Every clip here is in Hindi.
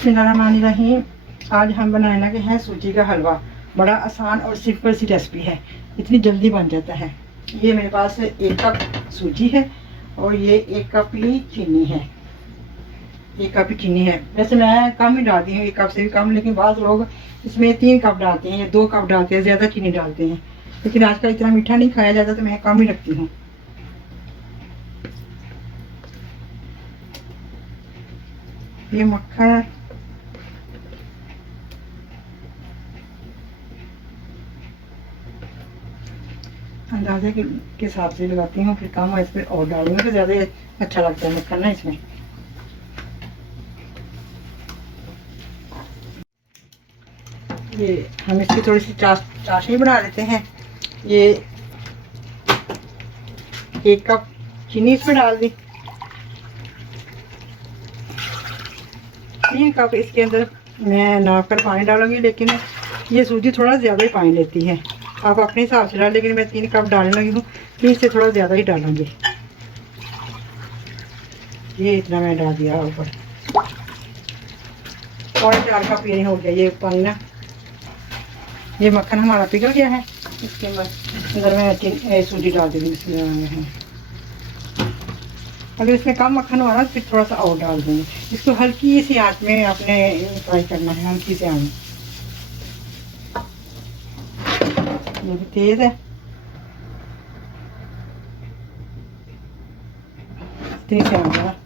बिस्मिल्लाहिर्रहमानिर्रहीम। आज हम बनाने लगे हैं सूजी का हलवा। बड़ा आसान और सिंपल सी रेसिपी है, इतनी जल्दी बन जाता है। ये मेरे पास 1 कप सूजी है और ये 1 कप ही चीनी है। 1 कप ही चीनी है। वैसे मैं कम ही डालती हूँ, 1 कप से भी कम, लेकिन बाद लोग इसमें 3 कप डालते हैं या 2 कप डालते हैं, ज़्यादा चीनी डालते हैं। लेकिन आजकल इतना मीठा नहीं खाया जाता तो मैं कम ही रखती हूँ। ये मक्खन अंदाजे के हिसाब से लगाती हूँ, फिर कम है इसमें और डालूंगी तो ज़्यादा अच्छा लगता है मक्खन ना इसमें। ये हम इसकी थोड़ी सी चाशनी बना लेते हैं। ये 1 कप चीनी इसमें डाल दी। 3 कप इसके अंदर मैं नाप कर पानी डालूंगी, लेकिन ये सूजी थोड़ा ज़्यादा ही पानी लेती है। आप अपने हिसाब से डाल, लेकिन मैं 3 कप डालने लगी हूँ, 3 से थोड़ा ज़्यादा ही डालूंगी। ये इतना मैं डाल दिया ऊपर। 4 कप ये हो गया ये पानी ना। ये मक्खन हमारा पिघल गया है। इसके अंदर मैं सूजी डाल दूँगी इसमें। अगर इसमें कम मक्खन हो रहा तो फिर थोड़ा सा और डाल दूँगी। इसको हल्की सी आंच में आपने फ्राई करना है, हल्की सी आंच। ये भी तेज़ है, इतनी सी आंच है।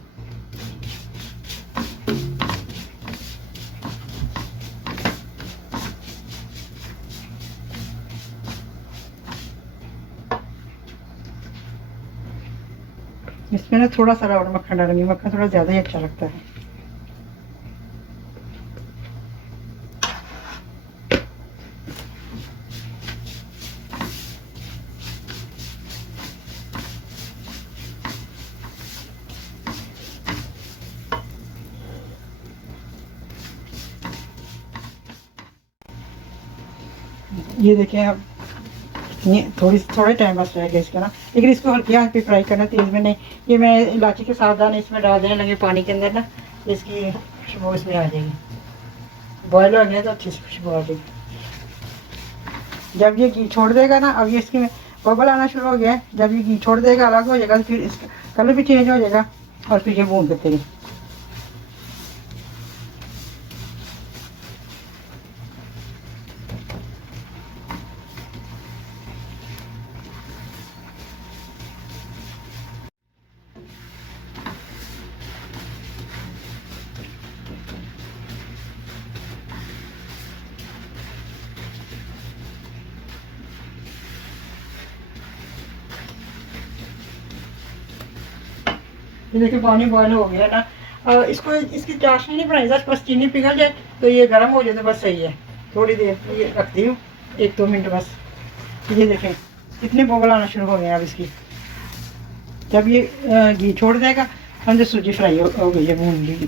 इसमें ना थोड़ा सा और मक्खन डालूंगी, मक्खन थोड़ा ज़्यादा ही अच्छा लगता है। ये देखें अब ये थोड़े टाइम बस रह गया इसका ना, लेकिन इसको हल्की आंच पे फ्राई करना, तेज़ में नहीं। ये मैं इलायची के साथ दाने इसमें डाल देने लगे पानी के अंदर ना, इसकी खुशबू इसमें आ जाएगी। बॉयल हो गया तो अच्छी सी खुशबू आ जाएगी। जब ये घी छोड़ देगा ना, अब ये इसकी बबल आना शुरू हो गया है। जब ये घी छोड़ देगा, अलग हो जाएगा, तो फिर इसका कलर भी चेंज हो जाएगा और फिर ये भून देते हैं। ये देखिए पानी बॉयल हो गया ना। इसको इसकी चाशनी नहीं बनाई, बस चीनी पिघल जाए तो ये गर्म हो जाए तो बस सही है। थोड़ी देर ये रखती हूँ, 1-2 मिनट बस। ये देखें कितने बबल आना शुरू हो गए अब इसकी। जब ये घी छोड़ देगा, अंदर सूजी फ्राई हो गई है, भून ली।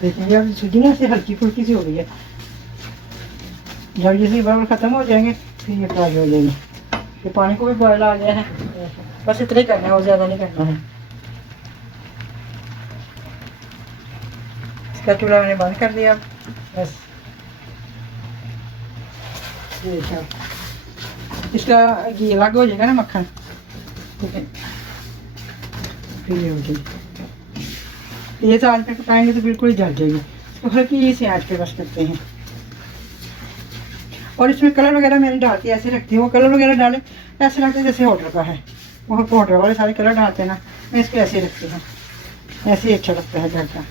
देखिए अब सूजी ना से हल्की फुल्की सी हो गई है। जब ये बबल ख़त्म हो जाएंगे फिर ये फ्राई हो जाएगी। ये पानी को भी बॉयल आ गया है, बस इतना ही करना है और ज़्यादा नहीं करना है। इसका चूल्हा मैंने बंद कर दिया बस। ये इसका घी अलग हो जाएगा ना मक्खन, ठीक है, फिर ये हो जाएगी। ये तो आँच पे पकाएंगे तो बिल्कुल ही जल जाएगी। इसको हल्की सी आँच पे बस करते हैं। और इसमें कलर वगैरह मैंने डालती है, ऐसे रखती हूँ। वो कलर वगैरह डाले ऐसे लगता है जैसे होटल का है, वो होटल वाले सारे कलर डालते हैं ना, मैं इसको ऐसे रखती हूँ। ऐसे ही अच्छा लगता है घर का।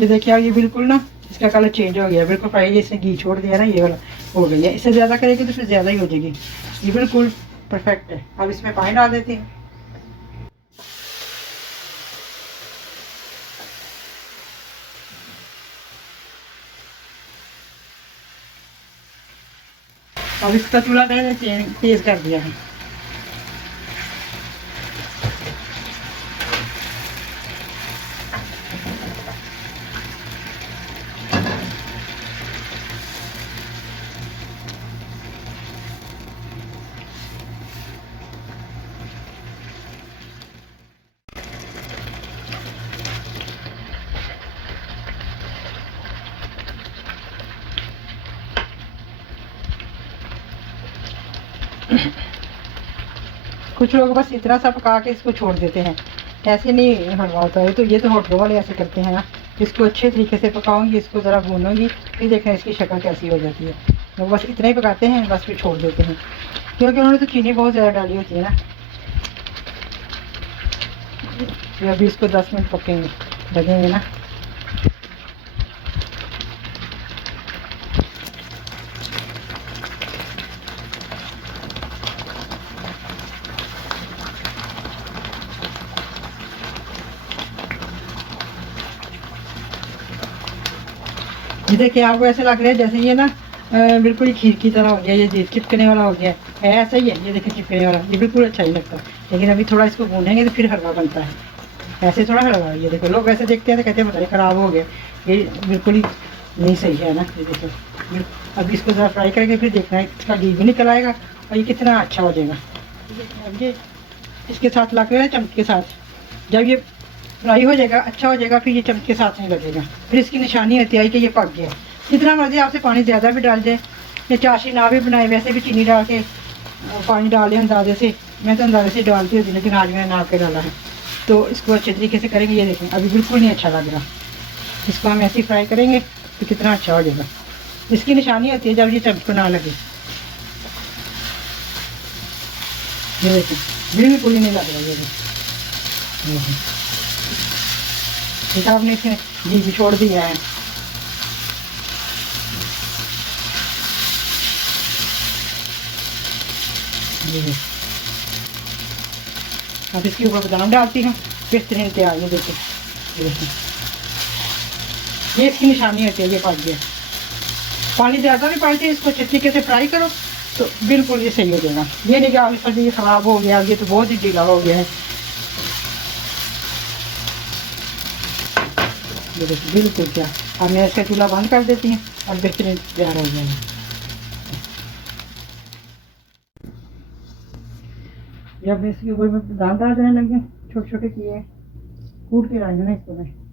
ये देखिए ये बिल्कुल ना इसका कलर चेंज हो गया, बिल्कुल फ्राई जैसे घी छोड़ दिया ना, ये वाला हो गई है। इससे ज़्यादा करेगी तो फिर ज़्यादा ही हो जाएगी। ये बिल्कुल परफेक्ट है। अब इसमें पानी डाल देती हूँ। अब इसका चूल्हा मैंने तेज कर दिया है। कुछ लोग बस इतना सा पका के इसको छोड़ देते हैं, ऐसे नहीं हलवा होता है। तो ये तो होटलों वाले ऐसे करते हैं ना, इसको अच्छे तरीके से पकाऊंगी, इसको ज़रा भूनूंगी, फिर देखें इसकी शक्ल कैसी हो जाती है। लोग बस इतना ही पकाते हैं, बस फिर छोड़ देते हैं, क्योंकि उन्होंने तो चीनी बहुत ज़्यादा डाली होती है ना। फिर अभी इसको 10 मिनट पकेंगे, लगेंगे ना। ये देखिए, आपको ऐसे लग रहा है जैसे ये ना बिल्कुल ही खीर की तरह हो गया, ये चिपकने वाला हो गया है, ऐसा ही है। ये देखिए चिपकने वाला, ये बिल्कुल अच्छा नहीं लगता। लेकिन अभी थोड़ा इसको भूनेंगे तो फिर हलवा बनता है, ऐसे थोड़ा हलवा है। ये देखो, लोग ऐसे देखते हैं तो कहते हैं पता नहीं ख़राब हो गया, ये बिल्कुल ही नहीं सही है ना। ये देखो, अब इसको ज़रा फ्राई करके फिर देखना है, इसका घी भी निकल आएगा और ये कितना अच्छा हो जाएगा। अब ये इसके साथ ला के चम्मच के साथ, जब ये फ्राई हो जाएगा, अच्छा हो जाएगा, फिर ये चम्मच के साथ नहीं लगेगा। फिर इसकी निशानी होती है कि ये पक गया। जितना मर्जी आपसे पानी ज़्यादा भी डाल जाए, या चाशनी ना भी बनाए, वैसे भी चीनी डाल के पानी डाल दें अंदाजे से। मैं तो अंदाजे से डालती होती, लेकिन आज मैंने नाप के डाला है। तो इसको अच्छे तरीके से करेंगे। ये देखें, अभी बिल्कुल नहीं अच्छा लग रहा। इसको हम ऐसे ही फ्राई करेंगे तो कितना अच्छा हो जाएगा। इसकी निशानी होती है जब ये चम्मच को ना लगे। ये देखें, बिल्कुल ही नहीं लग रहा। ये देखें, ठीक है, आपने इसमें घी भी छोड़ दिया है। अब इसके ऊपर बादाम डालती हूँ, बेहतरीन तैयार। ये देखिए, ये इसकी निशानी होती है, ये पक गया। पानी ज़्यादा नहीं पानी, इसको अच्छे तरीके से फ्राई करो तो बिल्कुल ये सही हो जाएगा। ये नहीं कि आप इसका ये ख़राब हो गया, ये तो बहुत ही ढीला हो गया है। ये देखिए, बिल्कुल क्या। अब मैं इसका चूल्हा बंद कर देती हूँ और बेहतरीन तैयार हो जाएगा। जब इसके ऊपर में बादाम डाल देने लगे, छोटे छोटे किए, कूट के डाल देना इसको मैं।